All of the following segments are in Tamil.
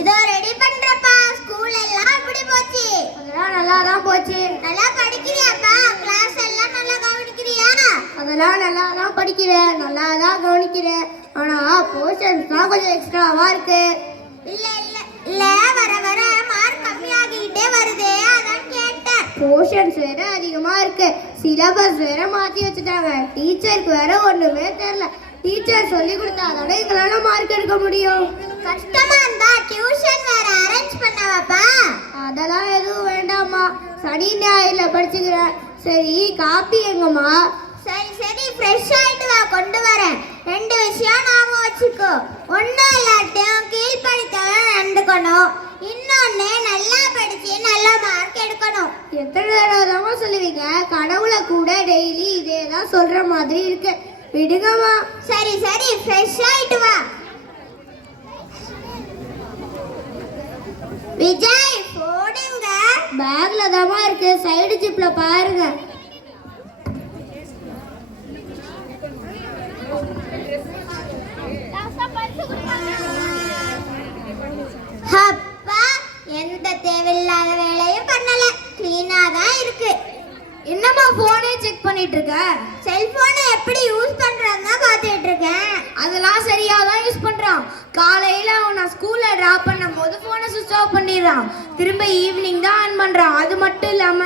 இதோ ரெடி பண்றப்பா. ஸ்கூல் எல்லாம் எப்படி போச்சு? அதெல்லாம் நல்லா தான் போச்சு. நல்லா படிக்கிறியாப்பா? கிளாஸ் எல்லாம் நல்லா கவனிக்கிறியா? அதெல்லாம் நல்லா தான் படிக்கிறேன், நல்லா தான் கவனிக்கிறேன். ஆனா போர்ஷன்ஸ் தான் கொஞ்சம் எக்ஸ்ட்ராவா இருக்கு. இல்ல இல்ல இல்ல, வர வர மார்க் கம்மியாகிட்டே வருதே, அதான் கேட்டேன். போர்ஷன்ஸ் வேற அதிகமா இருக்கு, சிலபஸ் வேற மாத்தி வச்சுட்டாங்க. டீச்சருக்கு வேற ஒண்ணுமே தெரியல. டீச்சர் சொல்லி கொடுத்தா தானே எங்களால மார்க் எடுக்க முடியும். கஷ்டமா இருந்தா டியூஷன் வேற அரேஞ்ச் பண்ணவாப்பா? அதெல்லாம் எதுவும் வேண்டாம்மா, சனி ஞாயிறுல படிச்சுக்கிறேன். சரி காப்பி எங்கம்மா? சரி சரி, ஃப்ரெஷ் ஆயிட்டு வா, கொண்டு வரேன். ரெண்டு விஷயம் ஞாபகம் வச்சுக்கோ. ஒண்ணு எல்லாத்தையும் கீழ்படித்தவன் நடந்துக்கணும், இன்னொன்னு நல்லா படிச்சு நல்ல மார்க் எடுக்கணும். எத்தனை தடவை சொல்லுவீங்க? கடவுளை கூட டெய்லி இதே தான் சொல்ற மாதிரி இருக்கு, விடுங்கம்மா. சரி சரி, ஃப்ரெஷ் ஆயிட்டு வா. விஜய் போடுங்க. பேக்ல தாமா இருக்கு, சைடு ஜிப்ல பாருங்க. அப்பா, எந்த தேவையில்லாத வேலையும் பண்ணல, கிளீனா தான் இருக்கு. என்னம்மா போனே செக் பண்ணிட்டு இருக்க? செல்போனை எப்படி யூஸ் பண்றதுன்னு பார்த்துட்டு இருக்கேன். அதெல்லாம் சரியா தான் யூஸ் பண்றான். காலையில அவனை ஸ்கூல்ல டிராப் பண்ணும் போது போனை சுவிட்ச் ஆஃப் பண்ணிடுறான், திரும்ப ஈவினிங் தான் ஆன் பண்றான். அது மட்டும் இல்லாம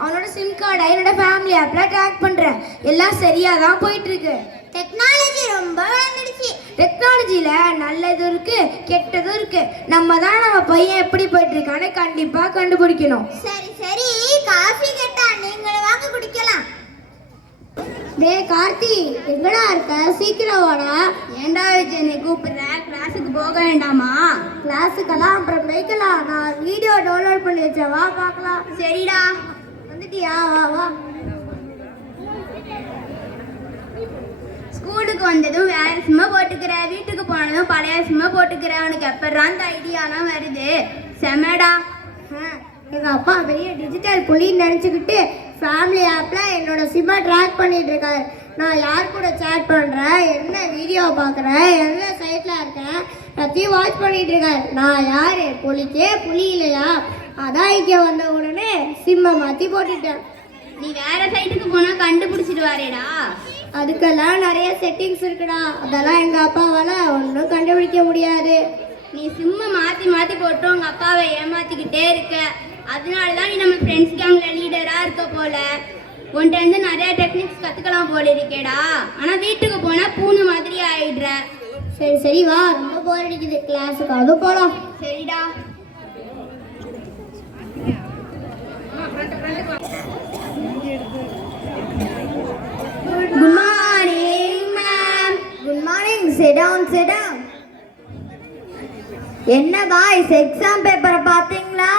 அவனோட சிம் கார்டை என்னோட ஃபேமிலி ஆப்ல ட்ராக் பண்றேன். எல்லாம் சரியா தான் போயிட்டு இருக்கு. டெக்னாலஜி ரொம்ப வளர்ந்துடுச்சு. டெக்னாலஜியில நல்லதும் இருக்கு கெட்டதும் இருக்கு. நம்ம தான் நம்ம பையன் எப்படி போயிட்டு இருக்கான்னு கண்டிப்பா கண்டுபிடிக்கணும். சரி சரி, காஃபி கேட்டா நீங்களும் வாங்க குடிக்கலாம். டேய் கார்த்தி, எங்கடா இருக்க? சீக்கிரம் வாடா. ஏண்டா விஜய் நீ கூப்பிடுற? கிளாஸுக்கு போக வேண்டாமா? கிளாஸுக்கெல்லாம் அப்புறம் போய்க்கலாம், நான் வீடியோ டவுன்லோட் பண்ணி வச்சேன், வா பார்க்கலாம். சரிடா, வந்துட்டியா? வா வா. ஸ்கூலுக்கு வந்ததும் வேற சிம்மை போட்டுக்கிற, வீட்டுக்கு போனதும் பழைய சிம்மை போட்டுக்கிற. அவனுக்கு எப்படா அந்த ஐடியாலாம் வருது? செமடா. எங்க அப்பா பெரிய டிஜிட்டல் புலின்னு நினச்சிக்கிட்டு ஃபேமிலி ஆப்பில் என்னோட சிம்மை ட்ராக் பண்ணிட்டு இருக்காரு. நான் யார் கூட சேட் பண்ணுறேன், என்ன வீடியோ பார்க்குறேன், என்ன சைட்டில் இருக்கேன், எல்லாத்தையும் வாட்ச் பண்ணிட்டு இருக்காரு. நான் யார்? புலிக்கே புலி இல்லையா? அதான் இங்கே வந்த உடனே சிம்மை மாற்றி போட்டுட்டேன். நீ வேற சைட்டுக்கு போனால் கண்டுபிடிச்சிட்டு வரேடா. அதுக்கெல்லாம் நிறைய செட்டிங்ஸ் இருக்குடா, அதெல்லாம் எங்கள் அப்பாவால் ஒன்றும் கண்டுபிடிக்க முடியாது. நீ சிம்மை மாற்றி மாற்றி போட்டு உங்கள் அப்பாவை ஏமாற்றிக்கிட்டே இருக்க. அதனால தான் நீ நம்ம ஃப்ரெண்ட்ஸ் கேங்கில் லீடராக இருக்க போல. உன்கிட்ட வந்து நிறைய டெக்னிக்ஸ் கற்றுக்கலாம் போல இருக்கேடா. ஆனால் வீட்டுக்கு போனால் பூனை மாதிரி ஆயிடுற. சரி சரி வா, ரொம்ப போர் அடிக்குது, கிளாஸுக்கு அது போகலாம். சரிடா. Good morning ma'am. Good morning. Sit down, sit down. என்ன பாய்ஸ், எக்ஸாம் பேப்பரை பார்த்தீங்களா?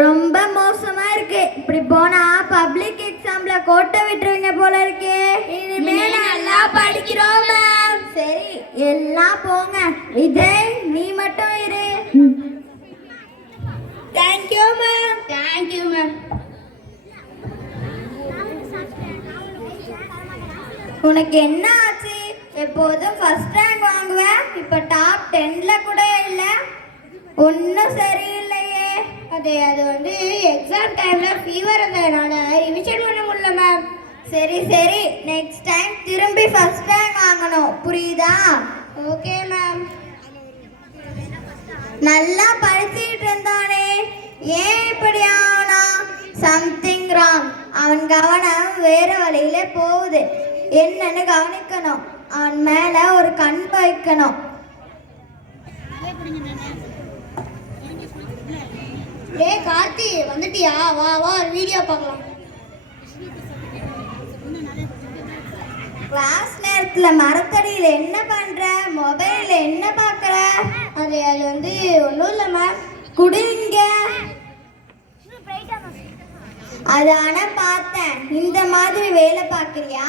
ரொம்ப மோசமா இருக்கு. இப்படி போனா பப்ளிக் எக்ஸாம்ல கோட்டை விட்டுருவீங்க போல இருக்கே. இனிமே நல்லா படிக்கிறோம் மேம். சரி எல்லாம் போங்க. விஜய் நீ மட்டும் இரு. Thank you ma'am. Thank you ma'am. உனக்கு என்ன ஆச்சு? எப்போதும் ஃபர்ஸ்ட் ரேங்க் வாங்குவேன், இப்போ டாப் 10ல கூட இல்லை. ஒன்றும் சரியில்லையே. அது வந்து எக்ஸாம் டைம்ல ஃபீவர் இருந்ததுனால ரிவிஷன் பண்ண முடியல மேம். சரி சரி, நெக்ஸ்ட் டைம் திரும்பி ஃபர்ஸ்ட் ரேங்க் வாங்கணும், புரியுதா? Okay ma'am. நல்லா படிச்சுட்டு இருந்தானே, ஏன் இப்படி ஆனா? Something wrong. அவன் கவனம் வேற வழியில போகுது. என்னன்னு கவனிக்கணும், அவன் மேல ஒரு கண் வைக்கணும். ஏய் கார்த்தி, வந்துட்டியா? வா வா, ஒரு வீடியோ பார்க்கலாம். கிளாஸ் நேரத்துல மரத்தடியில் என்ன பண்ற? மொபைல்ல என்ன பார்க்குற? அது வந்து ஒன்றும் இல்லை மேம். குடிங்க. அது ஆனால் பார்த்தேன், இந்த மாதிரி வேலை பார்க்குறியா?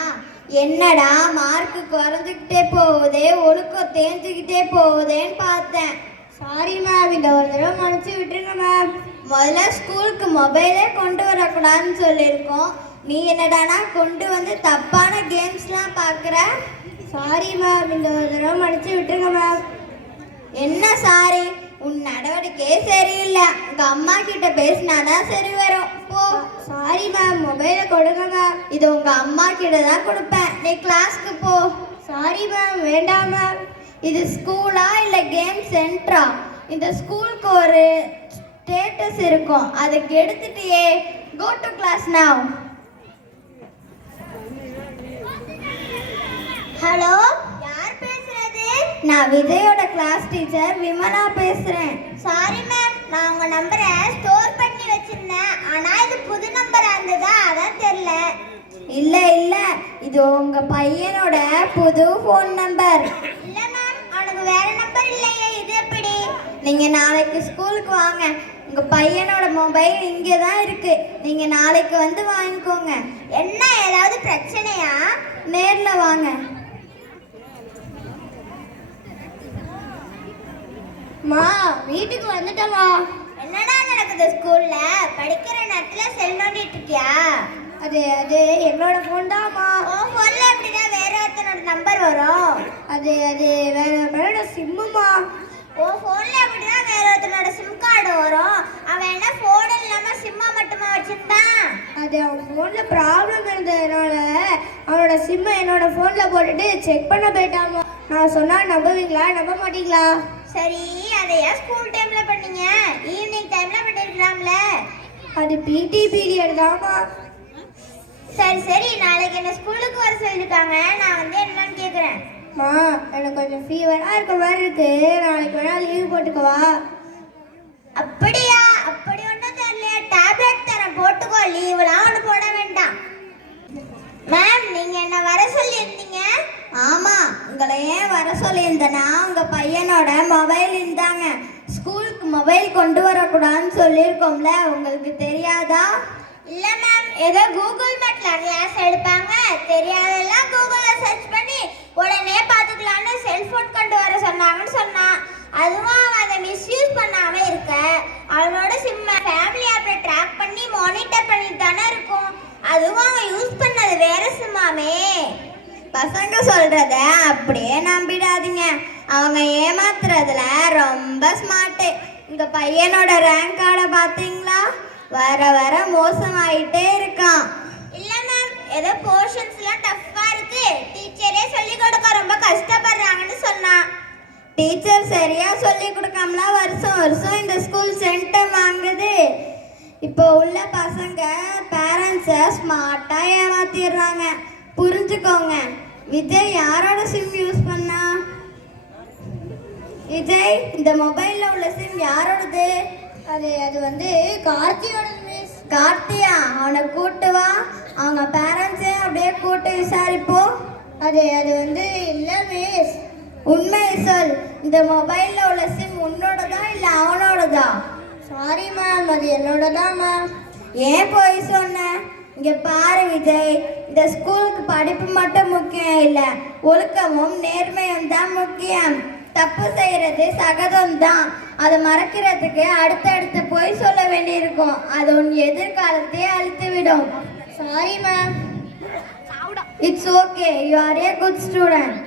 என்னடா மார்க்கு குறைஞ்சிக்கிட்டே போகுதே, ஒழுக்கம் தேஞ்சிக்கிட்டே போகுதேன்னு பார்த்தேன். சாரி மேம், இந்த ஒரு தடவை மன்னிச்சு விட்டுருங்க மேம். முதல்ல ஸ்கூலுக்கு மொபைலே கொண்டு வரக்கூடாதுன்னு சொல்லியிருக்கோம், நீ என்னடானா கொண்டு வந்து தப்பான கேம்ஸ்லாம் பார்க்குற. சாரி மேம், இந்த ஒரு தடவை மன்னிச்சு விட்டுருங்க மேம். உனக்கே சரியில்லை. உங்க அம்மா கிட்ட பேசினாதான் சரி வரும். போ. சாரி மேம், மொபைலை கொடுங்க மேம். இது உங்க அம்மா கிட்ட தான் கொடுப்பேன். நீ கிளாஸ்க்கு போ. சாரி மேம், வேண்டாம் மேம். இது ஸ்கூலா இல்லை கேம் சென்டரா? இந்த ஸ்கூலுக்கு ஒரு ஸ்டேட்டஸ் இருக்கும், அதை கெடுத்துட்டியே. Go to class now. Hello, யார் பேசுறது? நான் விஜயோட கிளாஸ் டீச்சர் விமலா பேசுறேன். சாரி மேம், நான் உங்க நம்பரை ஸ்டோர் பண்ணி வச்சிருந்தேன். ஆனா இது புது நம்பரா இருந்ததா, அதான் தெரியல. இல்ல இல்ல, இது உங்க பையனோட புது ஃபோன் நம்பர். இல்ல மேம், அவனுக்கு வேற நம்பர் இல்லையே, இது எப்படி? நீங்க நாளைக்கு ஸ்கூலுக்கு வாங்க. உங்க பையனோட மொபைல் இங்கே தான் இருக்கு. நீங்க நாளைக்கு வந்து வாங்கிக்கோங்க. என்ன, ஏதாவது பிரச்சனையா? நேர்ல வாங்க. மா, வீட்டுக்கு வந்துட்டமா. என்னடா நடக்குது ஸ்கூல்ல? படிக்கிற நேரத்துல செல் நோண்டிட்டு இருக்கியா? அது அது என்னோட ஃபோன் தான்மா. உன் ஃபோன்ல எப்படிடா வேற ஒருத்தனோட நம்பர் வரும்? அது அது வேற ஒருத்தனோட சிம்முமா. உன் ஃபோன்ல எப்படிதான் வேற ஒருத்தனோட சிம் கார்டு வரும்? அவன் என்ன ஃபோன் இல்லாம சிம்மா மட்டுமா வச்சிருந்தான்? அது அவன் ஃபோன்ல ப்ராப்ளம் இருந்ததுனால அவனோட சிம்மை என்னோட ஃபோன்ல போட்டுட்டு செக் பண்ண போயிட்டாமா. நான் சொன்னா நம்புவீங்களா, நம்ப மாட்டீங்களா? சரி, அதை ஏன் ஸ்கூல் டைம்ல பண்ணீங்க? ஈவினிங் டைம்ல பண்ணிருக்கலாம்ல. அது பிடி பீரியட் தான்மா. சரி சரி, நாளைக்கு என்ன ஸ்கூலுக்கு வர சொல்லிருக்காங்க. நான் வந்து என்னன்னு கேக்குறேன். மா, எனக்கு கொஞ்சம் ஃபீவரா இருக்க மாதிரி இருக்கு. நாளைக்கு வேணா லீவ் போட்டுக்கவா? அப்படியா? அப்படி ஒன்றும் தெரியல. டேப்லெட் தரேன், போட்டுக்கோ. லீவ்லாம் ஒன்று போட வேண்டாம். மேம், நீங்க என்ன வர சொல்லியிருந்தீங்க? ஆமா, உங்களை ஏன் வர சொல்லியிருந்தேன்னா, உங்க பையனோட மொபைல் இருந்தாங்க. ஸ்கூலுக்கு மொபைல் கொண்டு வரக்கூடாதுன்னு சொல்லியிருக்கோம்ல, உங்களுக்கு தெரியாதா? இல்ல மேம், ஏதோ கூகுள் மீட்ல கிளாஸ் எடுப்பாங்க. தெரியாதெல்லாம் கூகுள்ல சர்ச் பண்ணி உடனே பாத்துக்கலாம்னு செல்போன் கொண்டு வர சொன்னாங்கன்னு சொன்னான். அதுவும் அவன் அதை மிஸ்யூஸ் பண்ணாம இருக்க. அவனோட சிம்ம ஃபேமிலி ஆப்ல ட்ராக் பண்ணி மானிட்டர் பண்ணிட்டு தானே இருக்கும். அதுவும் அவன் யூஸ் பண்ணது வேற சிம்மாமே. பசங்க சொல்றத அப்படியே நம்பிடாதீங்க. அவங்க ஏமாத்துறதுல ரொம்ப ஸ்மார்ட்டு. உங்க பையனோட ரேங்க் கார்டை பார்த்தீங்களா? வர வர மோசமாயிட்டே இருக்கான். இல்ல மேம், ஏதோ போர்ஷன்ஸ்லாம் டஃப்பா இருக்கு. டீச்சரே சொல்லி கொடுக்க ரொம்ப கஷ்டப்படுறாங்கன்னு சொன்னான். டீச்சர் சரியா சொல்லி கொடுக்காமல வருஷம் வருஷம் இந்த ஸ்கூல் சென்டம் வாங்குது. இப்போ உள்ள பசங்க பேரண்ட்ஸை ஸ்மார்ட்டா ஏமாத்திடுறாங்க. புரிஞ்சுக்கோங்க. விஜய் யாரோட சிம் யூஸ் பண்ணா? விஜய், இந்த மொபைல்ல உள்ள சிம் யாரோடது? அது அது வந்து கார்த்தியோட மிஸ். கார்த்தியா? அவனை கூட்டு வா. அவங்க பேரண்ட்ஸே அப்படியே கூட்டு விசாரிப்போம். அது அது வந்து இல்ல மிஸ். உண்மையை சொல். இந்த மொபைல்ல உள்ள சிம் உன்னோடதா இல்ல அவனோடதா? சாரி மேம், அது என்னோட தான் மேம். ஏன் போய் சொன்ன? இங்க பாரு விஜய், இந்த ஸ்கூலுக்கு படிப்பு மட்டும் முக்கியம் இல்ல, ஒழுக்கமும் நேர்மையும் தான் முக்கியம். தப்பு செய்யறது சகஜம் தான். அதை மறக்கிறதுக்கு அடுத்தடுத்து போய் சொல்ல வேண்டியிருக்கும். அது உன் எதிர்காலத்தையே அழித்து விடும். Sorry ma'am. It's okay, you are a good student.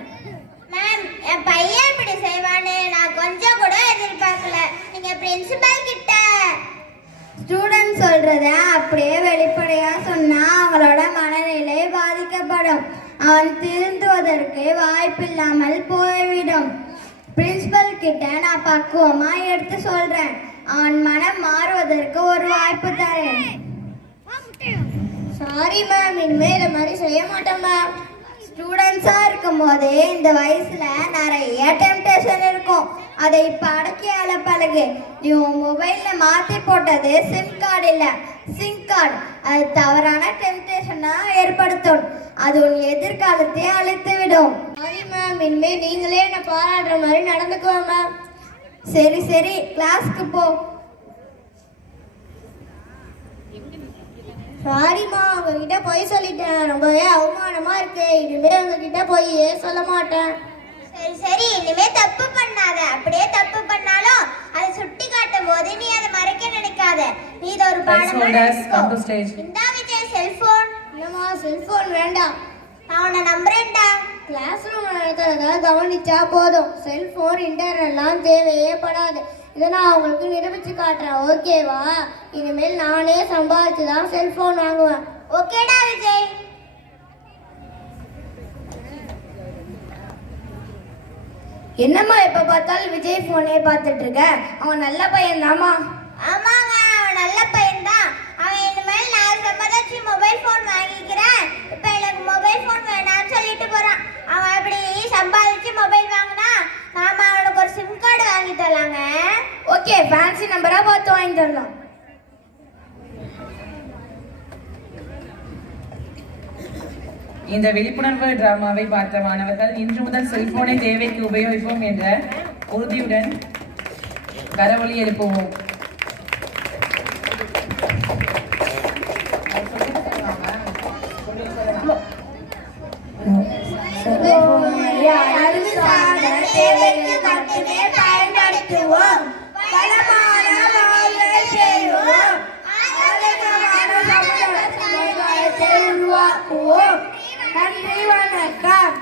Ma'am, என் பையன் இப்படி செய்வானே நான் கொஞ்சம் கூட எதிர்பார்க்கல. நீங்க பிரின்சிபல் கிட்ட ஸ்டூடெண்ட் சொல்றத அப்படியே வெளிப்படையா சொன்னா அவங்களோட மனநிலை பாதிக்கப்படும். அவன் திருந்துவதற்கு வாய்ப்பில்லாமல் போய்விடும். பிரின்சிபல் கிட்ட நான் பக்குவமா எடுத்து சொல்றேன். அவன் மனம் மாறுவதற்கு ஒரு வாய்ப்பு தரேன். சாரி மேம், இனிமேல் இந்த மாதிரி செய்ய மாட்டேன் மேம். ஸ்டூடெண்ட்ஸா இருக்கும் போதே இந்த வயசுல நிறைய டெம்டேஷன் இருக்கும். அதை இப்ப அடக்கி ஆள பழகு. நீ உன் மொபைல்ல மாத்தி போட்டது சிம் கார்டு இல்ல, சிம் கார்டு. அது தவறான டெம்டேஷனா ஏற்படுத்தும். அது உன் எதிர்காலத்தை அழித்து விடும். சாரி மேம், இனிமேல் நீங்களே என்ன பாராட்டுற மாதிரி நடந்துக்குவோம் மேம். சரி சரி, கிளாஸ்க்கு போ. சாரிம்மா, உங்ககிட்ட போய் சொல்லிட்டேன். ரொம்பவே அவமானமா இருக்கு. இனிமே உங்ககிட்ட போய் சொல்ல மாட்டேன். சரி சரி, இனிமே தப்பு பண்ணாத. அப்படியே தப்பு பண்ணாலும் அதை சுட்டி காட்டும் போது நீ அதை மறைக்க நினைக்காத. நீ இதை ஒரு பாடமா நினைச்சுக்கோ. இந்தா விஜய், செல்போன். இல்லம்மா, செல்போன் வேண்டாம். நான் உன்னை நம்புறேன்டா. கிளாஸ் ரூம் நடத்துறத கவனிச்சா போதும். செல்போன் இன்டர்நெட்லாம் தேவையே படாது. இதை நான் அவங்களுக்கு நிரூபிச்சு காட்டுறேன். ஓகேவா? இனிமேல் நானே சம்பாதிச்சு தான் செல்போன் வாங்குவேன். ஓகேடா விஜய். என்னம்மா எப்ப பார்த்தாலும் விஜய் போனே பார்த்துட்டு இருக்க? அவன் நல்ல பையன் தாமா. ஆமாங்க, அவன் நல்ல பையன்தான். அவன் இனிமேல் நான் சம்பாதிச்சு மொபைல் ஃபோன் வாங்கிக்கிறேன், இப்போ எனக்கு மொபைல் ஃபோன் வேணாம்னு சொல்லிட்டு போறான். அவன் அப்படி சம்பாதிச்சு மொபைல் வாங்கினா நாம அவனுக்கு ஒரு சிம் கார்டு வாங்கி தரலாங்க. ஓகே, ஃபேன்சி நம்பரா பார்த்து வாங்கி தரலாம். இந்த விழிப்புணர்வு டிராமாவை பார்த்த மாணவர்கள் இன்று முதல் செல்போனை தேவைக்கு உபயோகிப்போம் என்ற உறுதியுடன் கரவொலி எழுப்புவோம். தேவைக்கு மட்டுமே பயன்படுத்துவோம். வளமான வாழ்வை செய்வோம். ஆரோக்கியமான சமுதாயத்தை உருவாக்குவோம். நன்றி, வணக்கம்.